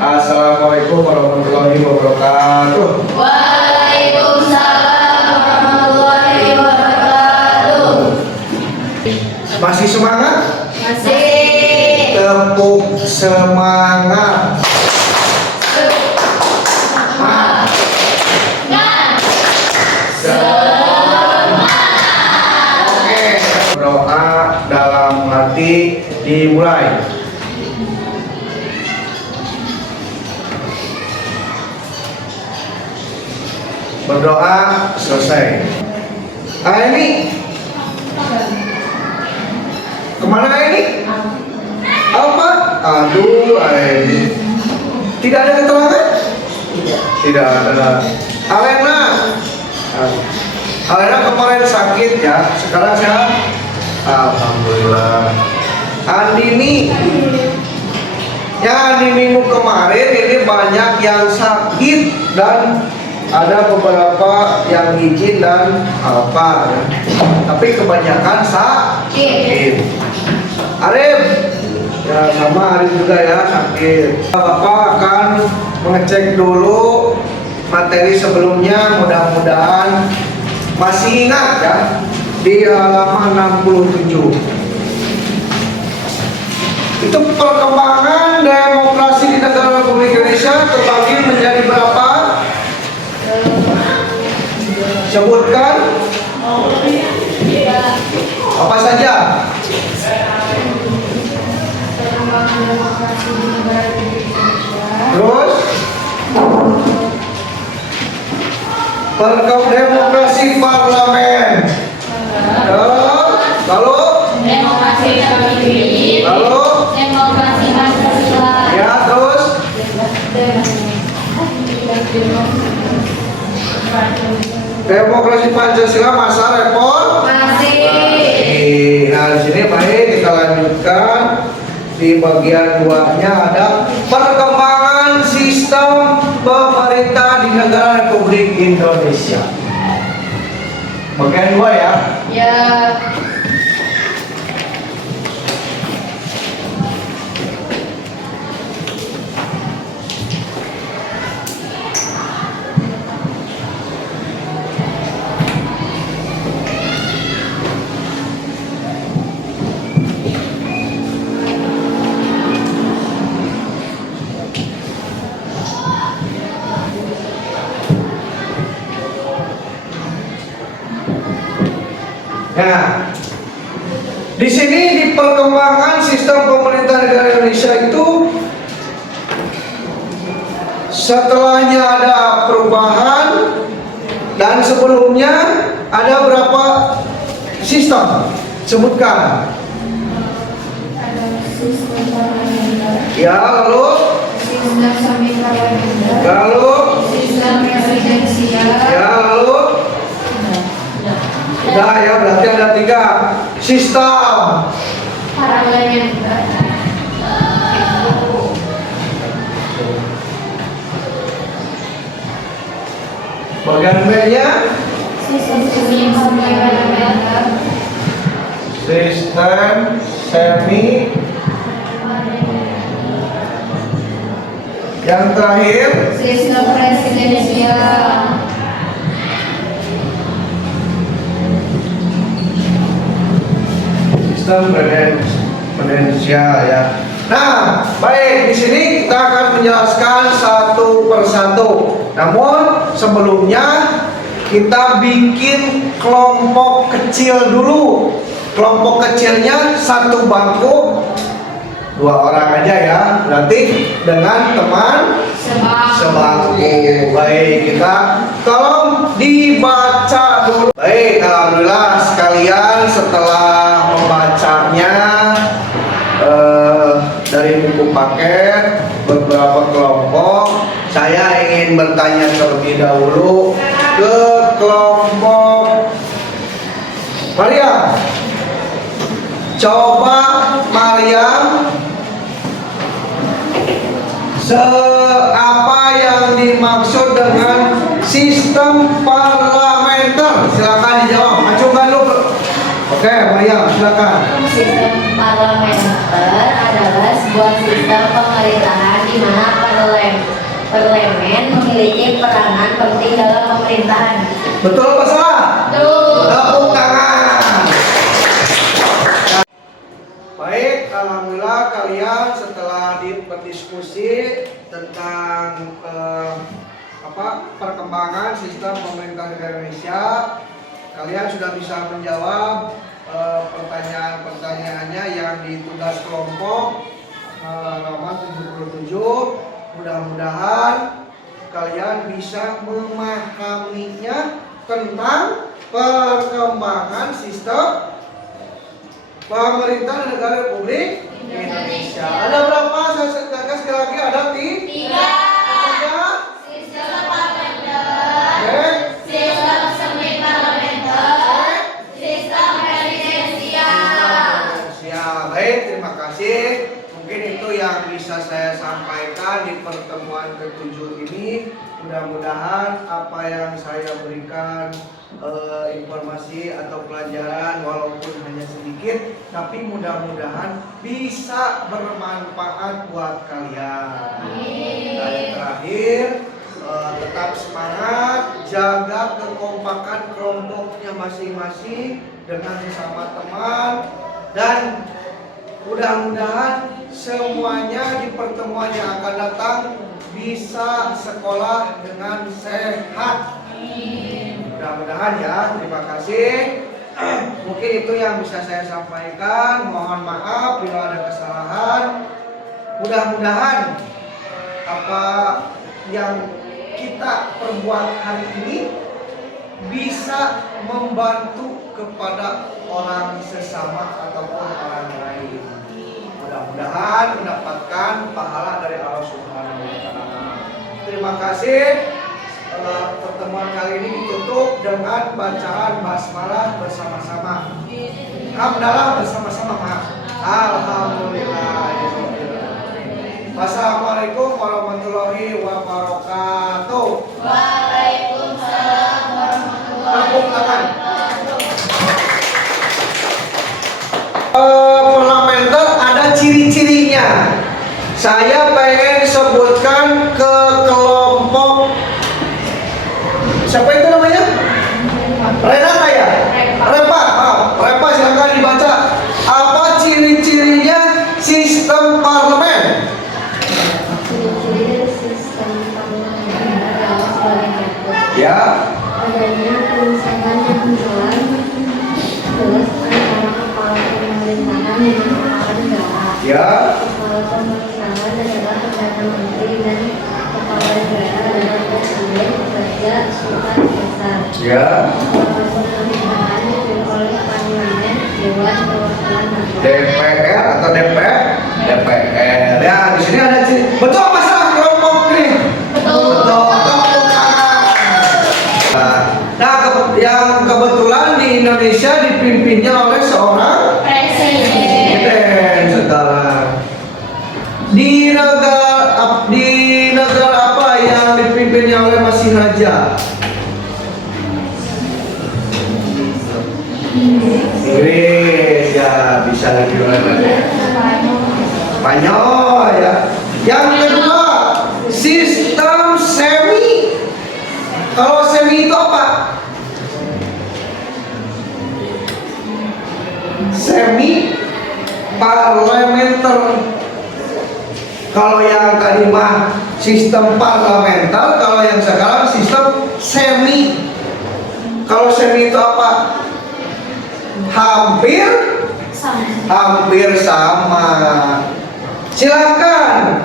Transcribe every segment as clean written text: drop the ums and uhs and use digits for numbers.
Assalamualaikum warahmatullahi wabarakatuh. Waalaikumsalam warahmatullahi wabarakatuh. Masih semangat? Masih. Tepuk semangat. Semangat. Oke, doa dalam hati dimulai. Berdoa selesai. Ini kemana ini? Apa? Aduh, ini tidak ada keterangan? Tidak ada. Alena kemarin sakit ya, sekarang sehat. Alhamdulillah. Andini, ya di minggu kemarin ini banyak yang sakit dan ada beberapa yang izin dan apa, tapi kebanyakan sakit. Arif, ya sama Arif juga ya sakit. Bapak akan mengecek dulu materi sebelumnya, mudah-mudahan masih ingat ya, di halaman 67. Itu perkembangan demokrasi di negara Republik Indonesia terbagi menjadi berapa? Sebutkan apa saja? Terus perkembangan demokrasi parlemen. Lalu Demokrasi pemimpin. Lalu Demokrasi Pancasila. ya terus demokrasi Pancasila masa reformasi. Nah di sini baik kita lanjutkan di bagian 2-nya ada perkembangan sistem pemerintah di negara Republik Indonesia. Bagian 2 ya. Ya. Nah, di sini di perkembangan sistem pemerintah negara Indonesia itu setelahnya ada perubahan dan sebelumnya ada berapa sistem? Sebutkan. Sistem parlementer. Ya, lalu Sistem semi parlementer. lalu Sistem presidensial. ya, lalu udah ya, berarti ada 3 sistem. Parlementer. Bagian B-nya Sistem semi parlementer. sistem semi. Yang terakhir Sistem presidensial. sistem presidensial ya. Nah, baik, di sini kita akan menjelaskan satu persatu. Namun sebelumnya kita bikin kelompok kecil dulu. Kelompok kecilnya satu bangku, 2 orang aja ya. Berarti dengan teman sebangku. Baik, kita tolong dibaca dulu. Baik, alhamdulillah sekalian setelah membacanya dari buku paket beberapa kelompok, saya ingin bertanya terlebih dahulu ke kelompok Maria. Coba Maria, apa yang dimaksud dengan sistem parlementer? Silakan dijawab. Acungkan dulu. Oke, Maria, silakan. Sistem parlementer adalah sebuah sistem pemerintahan di mana Parlemen memiliki peranan penting dalam pemerintahan. Betul apa salah? Tepuk tangan. Baik, alhamdulillah kalian setelah berdiskusi tentang perkembangan sistem pemerintahan negara Indonesia, kalian sudah bisa menjawab pertanyaan-pertanyaannya yang di tugas kelompok nomor 77. Mudah-mudahan kalian bisa memahaminya tentang perkembangan sistem pemerintahan negara Republik Indonesia. Ada berapa? Saya sekali lagi ada 3. Ada Sistem parlementer, Oke. sistem semi parlementer, sistem presidensial. Ya, baik, terima kasih. Mungkin itu yang bisa saya sampaikan di pertemuan ke-7 ini. Mudah-mudahan apa yang saya berikan informasi atau pelajaran walaupun hanya sedikit, tapi mudah-mudahan bisa bermanfaat buat kalian. Dan yang terakhir, tetap semangat, jaga kekompakan kelompoknya masing-masing dengan sesama teman, dan mudah-mudahan semuanya di pertemuan yang akan datang bisa sekolah dengan sehat. Mudah-mudahan ya, terima kasih. Mungkin itu yang bisa saya sampaikan. Mohon maaf bila ada kesalahan. Mudah-mudahan apa yang kita perbuat hari ini bisa membantu kepada orang sesama ataupun orang lain. Mudah-mudahan mendapatkan pahala dari Allah Subhanahu wa Ta'ala. Terima kasih. Pertemuan kali ini ditutup dengan bacaan basmalah bersama-sama. Hamdalah bersama-sama, Mak. Alhamdulillah. Wassalamualaikum warahmatullahi wabarakatuh. Waalaikumsalam warahmatullahi Tepuk tangan. wabarakatuh. Parlementer ada ciri-cirinya. Saya pengen sebutkan ke kelompok. Siapa itu namanya? Renata ya? Repa, Repa silakan dibaca. Apa ciri-cirinya sistem parlemen? Ciri-ciri sistem parlemen adalah sebagai berikut. Ya. Adanya pengusahaan yang jelas antara kepala pemerintahan dengan kepala negara. Ya. Kepala pemerintahan adalah Perdana Menteri dan kepala negara adalah Presiden, Raja, Sultan, Kaisar. Ya. Kepala pemerintahan dipilih oleh Parlemen, Dewan Perwakilan Rakyat. DPR atau DPR? DPR. Ya, di sini ada ciri. Betul apa salah kelompok ini? Betul. Betul. Tepuk tangan. Nah, yang kebetulan di Indonesia dipimpinnya oleh seorang presiden sekarang. Di negara apa yang dipimpinnya oleh masih raja? Inggris, ya bisa lebih banyak. Spanyol ya. Yang kedua, sistem semi. Kalau semi itu apa? Semi parlementer. Kalau yang tadi mah sistem parlementer, kalau yang sekarang sistem semi. Kalau semi itu apa? Hampir sama. Silakan.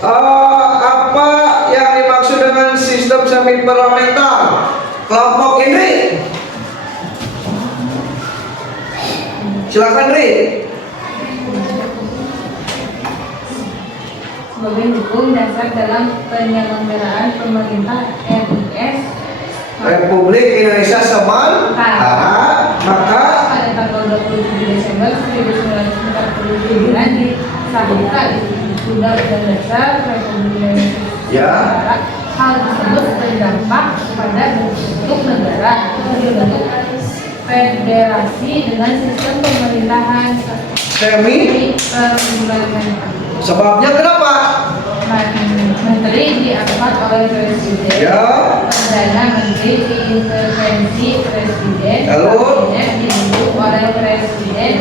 Apa yang dimaksud dengan sistem semi parlementer? Kelompok ini. Silakan, Ri. Sebagai hukum dasar dalam penyelenggaraan pemerintah RIS Republik Indonesia sementara, maka pada tanggal 27 Desember 1949 disahkan Undang-Undang Dasar Republik Indonesia. Ya. Hal tersebut berdampak kepada bentuk negara berbentuk federasi dengan sistem pemerintahan semi. parlementer. Sebabnya kenapa? Menteri diangkat oleh Presiden. Ya. Perdana Menteri diintervensi Presiden. Lalu? Kabinet dibentuk oleh Presiden.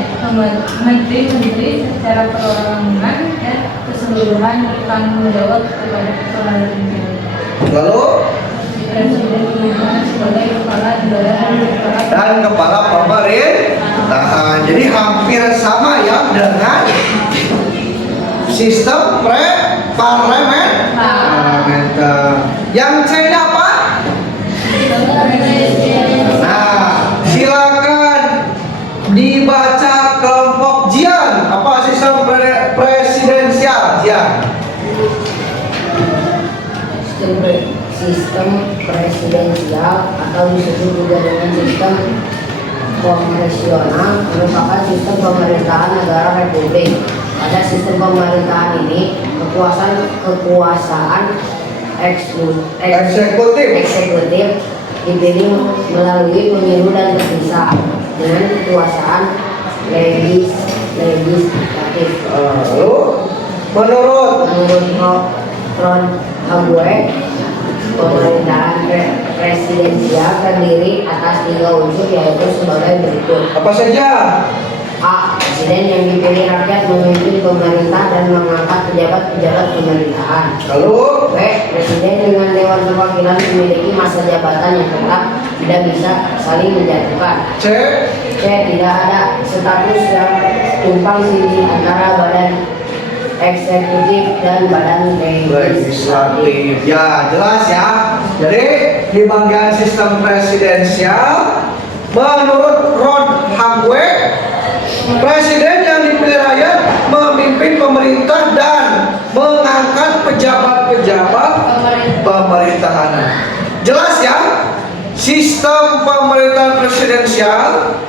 Menteri-menteri secara perorangan dan keseluruhan bertanggung jawab kepada kepala negara. Lalu Presiden diumumkan sebagai kepala negara dan kepala pemerintahan. Jadi hampir sama ya dengan sistem parlementer. Yang C-nya apa? Nah, silakan dibaca kelompok Jian. Apa sistem presidensial Jian? Sistem presidensial atau disebut juga dengan sistem kongresional merupakan sistem pemerintahan negara republik. Pada sistem pemerintahan ini kekuasaan eksekutif dipilih melalui pemilu dan terpisah dengan kekuasaan legislatif. Lalu menurut Ron Hagweg, pemerintahan presidensial terdiri atas 3 unsur yaitu sebagai berikut. apa saja? A. Presiden yang dipilih rakyat memimpin pemerintah dan mengangkat pejabat-pejabat pemerintahan. Lalu B. Presiden dengan Dewan Perwakilan memiliki masa jabatan yang tetap, tidak bisa saling menjatuhkan. C. C. Tidak ada status yang tumpang tindih antara badan eksekutif dan badan legislatif. Ya, jelas ya. Jadi di bagian sistem presidensial menurut Ron Hagweg, presiden yang dipilih rakyat memimpin pemerintah dan mengangkat pejabat-pejabat pemerintahan. Jelas ya? Sistem pemerintahan presidensial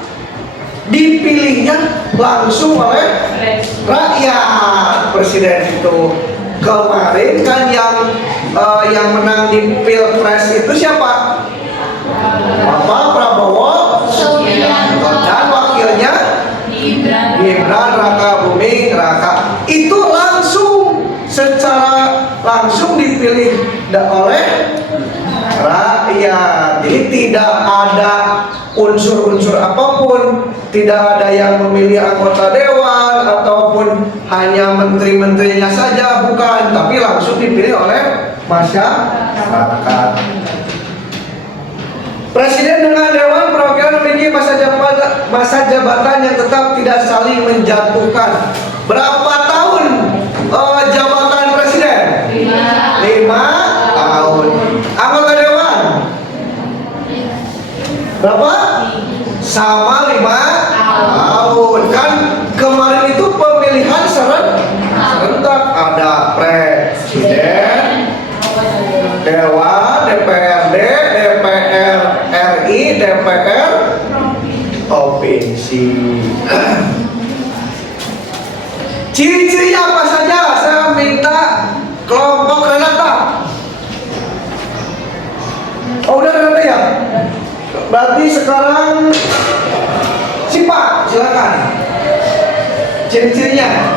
dipilihnya langsung oleh rakyat. Presiden itu kemarin kan yang menang di Pilpres itu siapa? Bapak Prabowo Subianto. dan wakilnya Gibran Raka Buming Raka. Itu secara langsung dipilih oleh rakyat. Jadi tidak ada unsur-unsur apapun, tidak ada yang memilih anggota dewan ataupun hanya menteri-menterinya saja, bukan, tapi langsung dipilih oleh masyarakat. Presiden dengan Dewan Perwakilan memiliki masa jabatan yang tetap tidak saling menjatuhkan. Berapa tahun jabatan presiden? 5 tahun. Anggota dewan berapa? Sama 5 tahun. Kan kemarin itu pemilihan serentak, ada presiden, dewan, DPRD, DPR RI, DPR provinsi. Ciri-cirinya apa saja? Saya minta kelompok Renata. Oh, udah Renata ya? Berarti sekarang Sipa, silakan. Ciri-cirinya.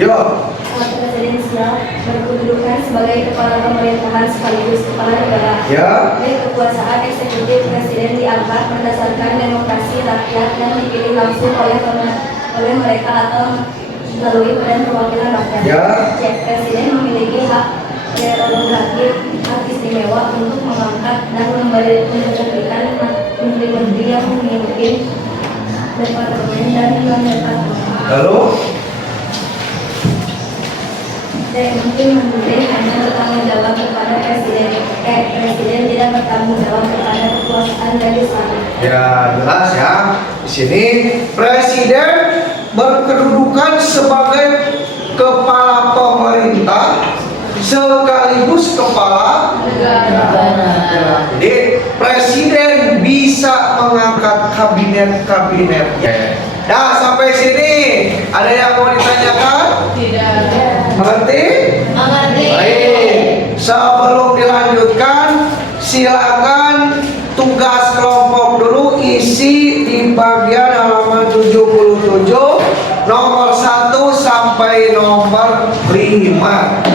Yo. Presidensial berkedudukan sebagai kepala pemerintahan sekaligus kepala negara. Ya. Dan kekuasaan eksekutif presiden diangkat berdasarkan demokrasi rakyat dan dipilih langsung oleh mereka atau melalui badan perwakilan rakyat. Ya. Cek presiden memiliki hak prerogatif, hak istimewa untuk mengangkat dan memberikan menteri-menteri yang memimpin departemen dan departemen. Lalu Dan mungkin menteri hanya bertanggung jawab kepada presiden. Presiden tidak bertanggung jawab kepada kekuasaan legislatif. ya jelas ya. Di sini presiden berkedudukan sebagai kepala pemerintah sekaligus kepala negara. Jadi presiden bisa mengangkat kabinet. Nah, sampai sini ada yang mau ditanyakan? Tidak. Mengerti? Mengerti. Baik. Sebelum dilanjutkan, silakan tugas kelompok dulu isi di bagian halaman 77 nomor 1 sampai nomor 5.